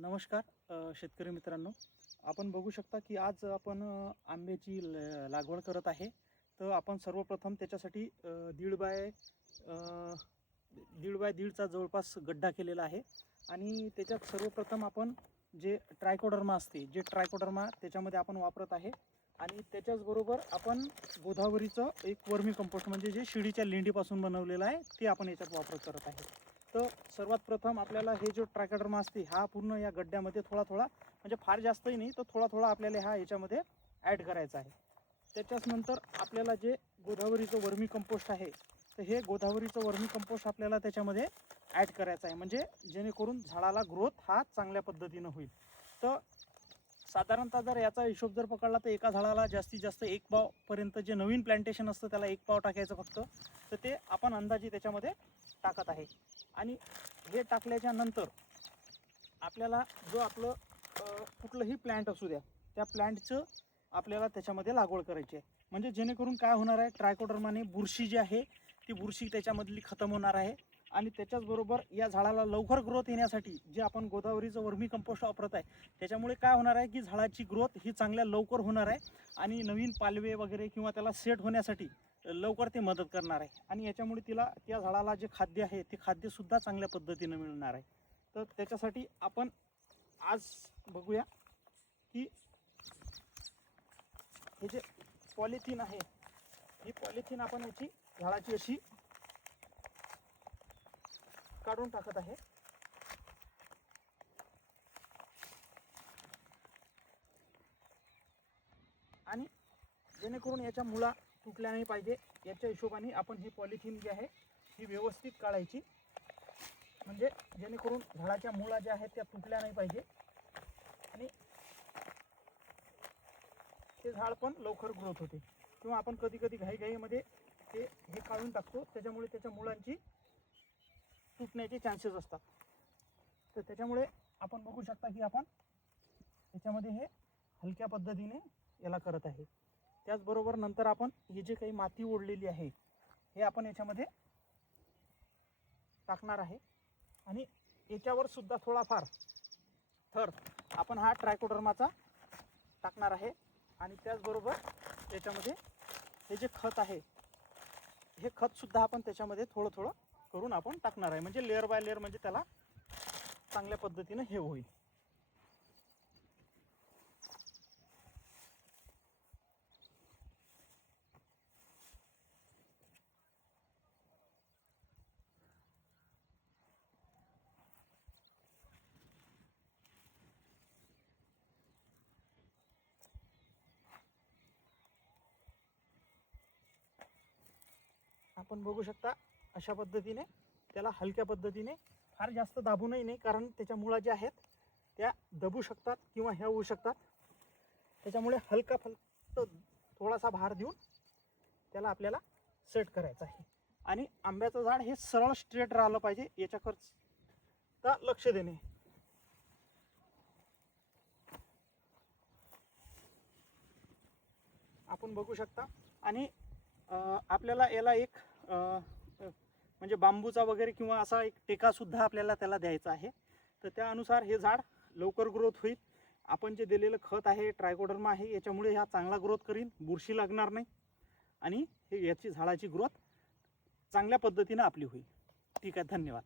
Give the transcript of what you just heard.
नमस्कार शेतकरी मित्रांनो, आपण बघू शकता की आज आपण आंब्याची लागवड करत आहे. तर आपण सर्वप्रथम त्याच्यासाठी दीड बाय दीडचा जवळपास गड्ढा केलेला आहे आणि त्याच्यात सर्वप्रथम आपण जे ट्रायकोडर्मा असते, ट्रायकोडर्मा त्याच्यामध्ये आपण वापरत आहे आणि त्याच्याचबरोबर आपण गोदावरीचं एक वर्मी कंपोस्ट म्हणजे जे शिडीच्या लेंडीपासून बनवलेलं आहे ते आपण याच्यात वापर करत आहे. तर सर्वात प्रथम आपल्याला हे जो ट्रायकोडर्मा असते हा पूर्ण या गड्ड्यामध्ये थोडा थोडा म्हणजे फार जास्तही नाही तर थोडा थोडा आपल्याला हा याच्यामध्ये ॲड करायचा आहे. त्याच्याच नंतर आपल्याला जे गोदावरीचं वर्मी कंपोस्ट आहे तर हे गोदावरीचं वर्मी कंपोस्ट आपल्याला त्याच्यामध्ये ॲड करायचं आहे, म्हणजे जेणेकरून झाडाला ग्रोथ हा चांगल्या पद्धतीनं होईल. तर साधारणतः जर याचा हिशोब जर पकडला तर एका झाडाला जास्तीत जास्त 1 पावपर्यंत जे नवीन प्लांटेशन असतं त्याला 1 पाव टाकायचं फक्त. तर ते आपण अंदाजे त्याच्यामध्ये टाकत आहे. आणि हे टाकल्याच्या नंतर आपल्याला जो आपलं कुठलंही प्लांट असू द्या त्या प्लांटचं आपल्याला त्याच्यामध्ये लागवड करायची आहे, म्हणजे जेणेकरून काय होणार आहे, ट्रायकोडर्माने बुरशी जी आहे ती बुरशी त्याच्यामधली खतम होणार आहे. आणि त्याच्याचबरोबर या झाडाला लवकर ग्रोथ येण्यासाठी जे आपण गोदावरीचं वर्मी कंपोस्ट वापरत आहे त्याच्यामुळे काय होणार आहे की झाडाची ग्रोथ ही चांगल्या लवकर होणार आहे आणि नवीन पालवे वगैरे किंवा त्याला सेट होण्यासाठी लवकर ते मदत करणार आहे. आणि याच्यामुळे त्या झाडाला जे खाद्य आहे ते खाद्यसुद्धा चांगल्या पद्धतीनं मिळणार आहे. तर त्याच्यासाठी आपण आज बघूया की हे जे पॉलिथिन आहे ही पॉलिथिन आपण याची झाडाची अशी काढून टाकत आहे. आणि जेणेकरून याच्या मुळा तुटल्या नाही पाहिजे याच्या हिशोबाने आपण ही पॉलिथिन जी आहे ही व्यवस्थित काढायची, म्हणजे जेणेकरून झाडाच्या मुळा ज्या आहेत त्या तुटल्या नाही पाहिजे आणि ते झाड पण लवकर ग्रोथ होते. किंवा आपण कधी कधी घाईघाईमध्ये हे काढून टाकतो, त्याच्यामुळे त्याच्या मुळांची तुटण्याचे चान्सेस असतात. तर त्याच्यामुळे आपण बघू शकता की आपण याच्यामध्ये हे हलक्या पद्धतीने याला करत आहे. त्याचबरोबर नंतर आपण ही जे काही माती ओढलेली आहे हे आपण याच्यामध्ये टाकणार आहे आणि याच्यावर सुद्धा थोडाफार थर आपण हा ट्रायकोडर्माचा टाकणार आहे. आणि त्याचबरोबर याच्यामध्ये हे जे खत आहे हे खतसुद्धा आपण त्याच्यामध्ये थोडं थोडं करून आपण टाकणार आहे, म्हणजे लेअर बाय लेअर, म्हणजे त्याला चांगल्या पद्धतीनं हे होईल. आपण बघू शकता अशा पद्धतीने त्याला हलक्या पद्धतीने, फार जास्त दाबूनही नाही, कारण त्याच्या मुळा ज्या आहेत त्या दबू शकतात किंवा ह्या होऊ शकतात. त्याच्यामुळे हलका फक्त थोडासा भार देऊन त्याला आपल्याला सेट करायचं आहे. आणि आंब्याचं झाड हे सरळ स्ट्रेट राहिलं पाहिजे याच्याकरता लक्ष देणे. आपण बघू शकता. आणि आपल्याला याला एक म्हणजे बांबूचा वगैरे किंवा असा एक टेकासुद्धा आपल्याला त्याला द्यायचा आहे. तर त्यानुसार हे झाड लवकर ग्रोथ होईल. आपण जे दिलेलं खत आहे ट्रायकोडर्मा आहे याच्यामुळे हा चांगला ग्रोथ करीन, बुरशी लागणार नाही आणि याची झाडाची ग्रोथ चांगल्या पद्धतीनं आपली होईल. ठीक आहे, धन्यवाद.